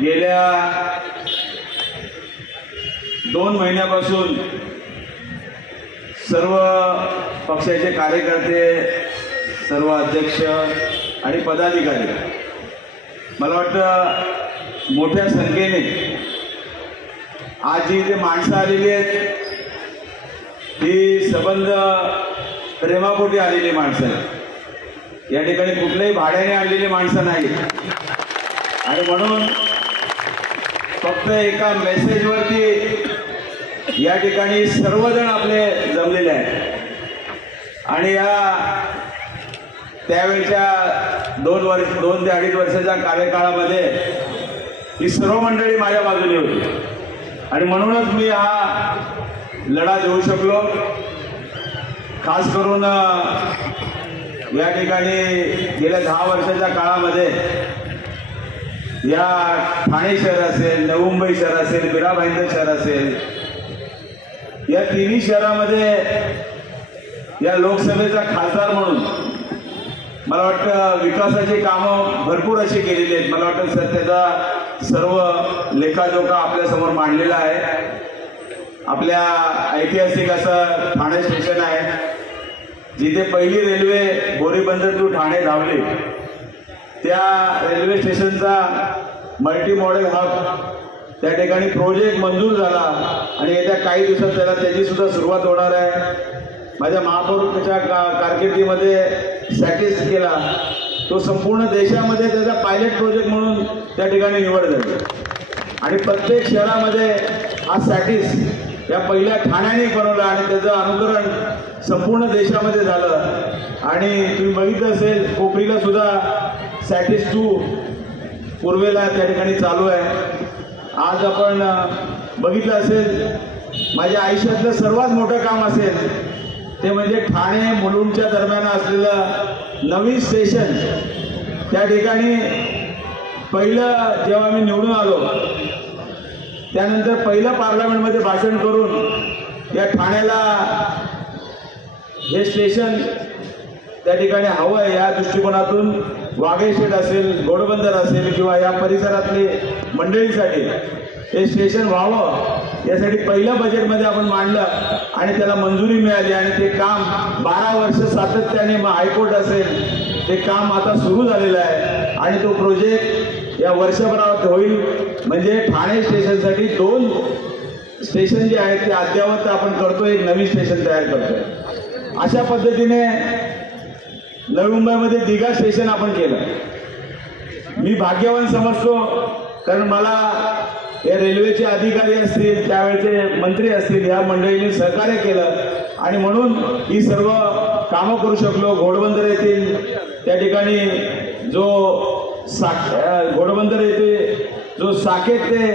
गेल्या दोन महिन्यापासून सर्व पक्षाचे कार्यकर्ते सर्व अध्यक्ष आणि पदाधिकारी मला वाटतं मोठ्या संख्येने आज जी इथे माणसं आलेली आहेत. ही सबंध प्रेमापोटी आलेली माणसं आहेत. या ठिकाणी कुठल्याही भाड्याने आणलेली माणसं नाहीत. आणि म्हणून फक्त एका मेसेजवरती या ठिकाणी सर्वजण आपले जमलेले आहेत. आणि या त्यावेळच्या दोन वर्ष दोन ते अडीच वर्षाच्या कार्यकाळामध्ये ही सर्व मंडळी माझ्या बाजूने होती. आणि म्हणूनच मी हा लढा देऊ शकलो. खास करून या ठिकाणी गेल्या दहा वर्षाच्या काळामध्ये या ठाणे शहर असेल नवी मुंबई शहर असेल बिरा भाईंदर शहर असेल या तिन्ही शहरामध्ये या लोकसभेचा खासदार म्हणून मला वाटतं विकासाची कामं भरपूर अशी केलेली आहेत. मला वाटतं सर त्याचा सर्व लेखाजोखा आपल्यासमोर मांडलेला आहे. आपल्या ऐतिहासिक असं ठाणे स्टेशन आहे. जिथे पहिली रेल्वे बोरीबंदर टू ठाणे धावली. त्या रेल्वे स्टेशनचा मल्टी मॉडेल हब त्या ठिकाणी प्रोजेक्ट मंजूर झाला आणि येत्या काही दिवसात त्याला त्याची सुद्धा सुरुवात होणार आहे. माझ्या महापौरच्या का कारकिर्दीमध्ये सॅटिस केला. तो संपूर्ण देशामध्ये त्याचा पायलट प्रोजेक्ट म्हणून त्या ठिकाणी निवड झाली. आणि प्रत्येक शहरामध्ये हा सॅटिस या पहिल्या ठाण्याने बनवला आणि त्याचं अनुकरण संपूर्ण देशामध्ये झालं. आणि तुम्ही बघितलं असेल कोपरीला सुद्धा सॅटिस टू पूर्वेला त्या ठिकाणी चालू आहे. आज आपण बघितलं असेल माझ्या आयुष्यातलं सर्वात मोठं काम असेल ते म्हणजे ठाणे मुलुंडच्या दरम्यान असलेलं नवीन स्टेशन त्या ठिकाणी पहिलं जेव्हा मी निवडून आलो त्यानंतर पहिलं पार्लमेंटमध्ये भाषण करून या ठाण्याला हे स्टेशन त्या ठिकाणी हवं आहे या दृष्टिकोनातून वाघेशेठ असेल घोडबंदर असेल किंवा या परिसरातले मंडळीसाठी हे स्टेशन व्हावं यासाठी पहिल्या बजेटमध्ये आपण मांडलं आणि त्याला मंजुरी मिळाली आणि ते काम बारा वर्ष सातत्याने मग हायकोर्ट असेल ते काम आता सुरू झालेलं आहे आणि तो प्रोजेक्ट या वर्षभरात होईल. म्हणजे ठाणे स्टेशनसाठी दोन स्टेशन जे आहेत ते अद्ययावत आपण करतो एक नवीन स्टेशन तयार करतोय. अशा पद्धतीने नवी मुंबईमध्ये दिघा स्टेशन आपण केलं. मी भाग्यवान समजतो कारण मला या रेल्वेचे अधिकारी असतील त्यावेळेचे मंत्री असतील या मंडळींनी सहकार्य केलं. आणि म्हणून ही सर्व कामं करू शकलो. घोडबंदर येथील त्या ठिकाणी जो साक घोडबंदर येथे जो साकेत ते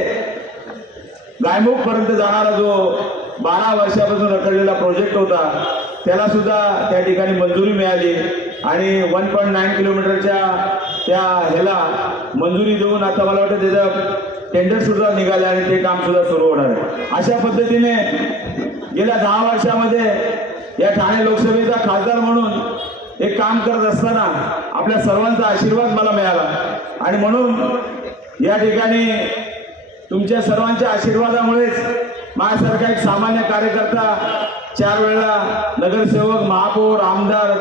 गायमुखपर्यंत जाणारा जो बारा वर्षापासून रखडलेला प्रोजेक्ट होता त्याला सुद्धा त्या ठिकाणी मंजुरी मिळाली. आणि वन पॉईंट नाईन किलोमीटरच्या त्या ह्याला मंजुरी देऊन आता मला वाटतं त्याचं टेंडर सुद्धा निघाले आणि ते काम सुद्धा सुरू होणार आहे. अशा पद्धतीने गेल्या दहा वर्षामध्ये या ठाणे लोकसभेचा खासदार म्हणून एक काम करत असताना आपल्या सर्वांचा आशीर्वाद मला मिळाला. आणि म्हणून या ठिकाणी तुमच्या सर्वांच्या आशीर्वादामुळेच माझ्यासारखा एक सामान्य कार्यकर्ता चार वेळा नगरसेवक महापौर आमदार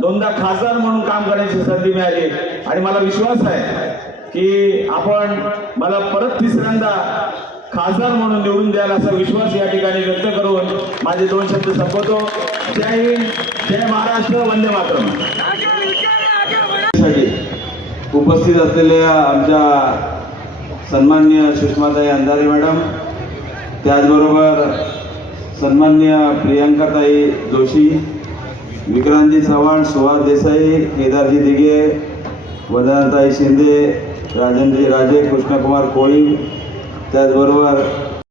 दोनदा खासदार म्हणून काम करण्याची संधी मिळाली. आणि मला विश्वास आहे की आपण मला परत तिसऱ्यांदा खासदार म्हणून निवडून द्याल असा विश्वास या ठिकाणी व्यक्त करून माझे दोन शब्द संपवतो. जय हिंद जय महाराष्ट्र वंदे मातरम. उपस्थित असलेल्या आमच्या सन्मान्य सुषमाताई अंधारे मॅडम त्याचबरोबर सन्मान्य प्रियांकाताई जोशी विक्रांतजी चव्हाण सुहास देसाई केदारजी दिघे वदनाताई शिंदे राजनजी राजे कृष्णकुमार कोळी त्याचबरोबर